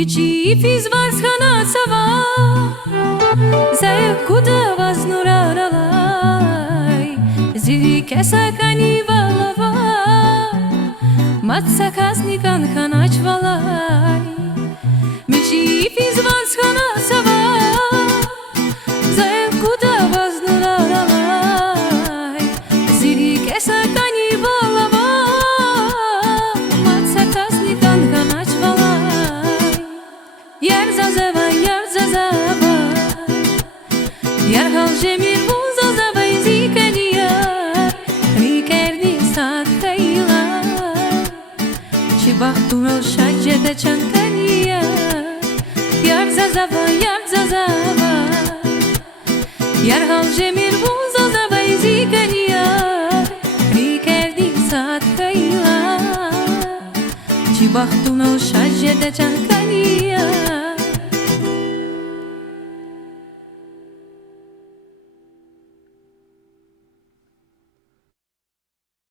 Mici fiz vars hana sava Zay kuda vas nuraralay Ziri kesa kani valava Matsa kasni kan kanach valay Mici fiz vars hana sava Zay kuda vas nuraralay Ziri kesa kani valava Matsa kasni kan kanach valay Yar zazava Yar halcemir bu zazava izikaniya Rikerni sakayla Çibahtumel şacede çankaniya Yar zazava Yar halcemir bu zazava izikaniya Rikerni sakayla Çibahtumel şacede çankaniya